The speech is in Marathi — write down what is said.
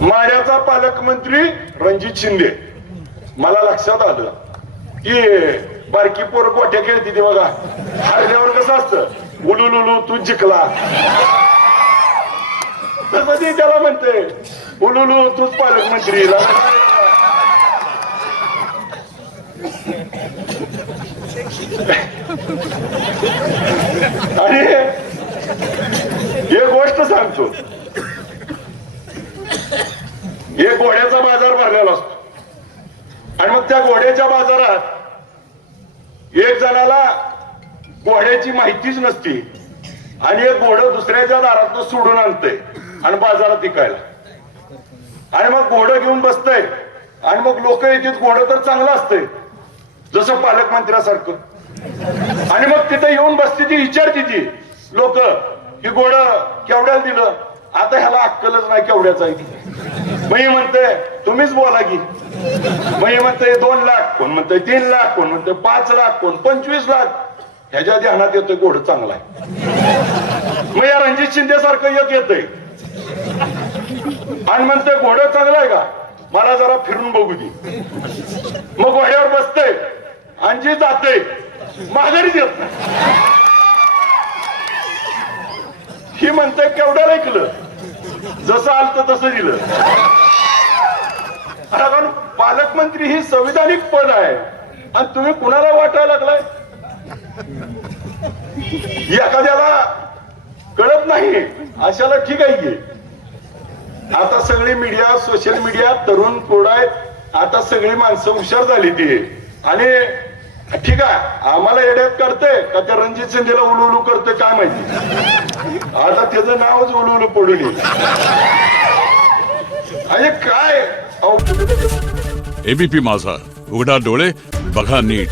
माढ्याचा पालकमंत्री रणजित शिंदे. मला लक्षात आलं की बारकी पोर गोट्या खेळती ती बघा, हारल्यावर कसं असतं उलुलुलू तू जिंकला, तसं ती त्याला म्हणते उलुलू तूच पालकमंत्री. आणि एक गोष्ट सांगतो, एक घोड्याचा बाजार भरलेला असतो आणि मग त्या घोड्याच्या बाजारात एक जणाला घोड्याची माहितीच नसती आणि एक घोडं दुसऱ्याच्या दारात सोडून आणतंय आणि बाजारात विकायला. आणि मग घोडं घेऊन बसतंय आणि मग लोक येतात, घोडं तर चांगलं असतंय जसं पालकमंत्र्यासारखं. आणि मग तिथे येऊन बसते ती, विचारते ती लोक की घोडं केवढ्याला दिलं. आता ह्याला अक्कलच नाही केवढ्याच आहे ती. मग म्हणते तुम्हीच बोला की. मग म्हणते 2 लाख, कोण म्हणते 3 लाख, कोण म्हणते 5 लाख, कोण 25 लाख. ह्याच्या ध्यानात येतोय घोडं चांगला आहे. मग या रणजित शिंदे सारखं एक येतंय आणि म्हणते घोडं चांगलं आहे का, मला जरा फिरून बघू दे. मग घोड्यावर बसतंय आणि जी जाते माघारीच येत नाही. ही म्हणते केवढं ऐकलं, जसं आलं तसं दिलं. कारण पालकमंत्री ही संविधानिक पद आहे आणि तुम्ही कुणाला वाटायला लागलाय. एखाद्याला कळत नाही अशाला ठीक आहे की. आता सगळी मीडिया, सोशल मीडिया, तरुण पोराय, आता सगळी माणसं हुशार झाली ती. आणि ठीक आहे, आम्हाला येड्यात करते का त्या रणजित शिंदेला उलू करते काय माहिती. आता त्याचं नावच उलू पडून येईल. आणि काय एबीपी माझा, उघडा डोळे बघा नीट.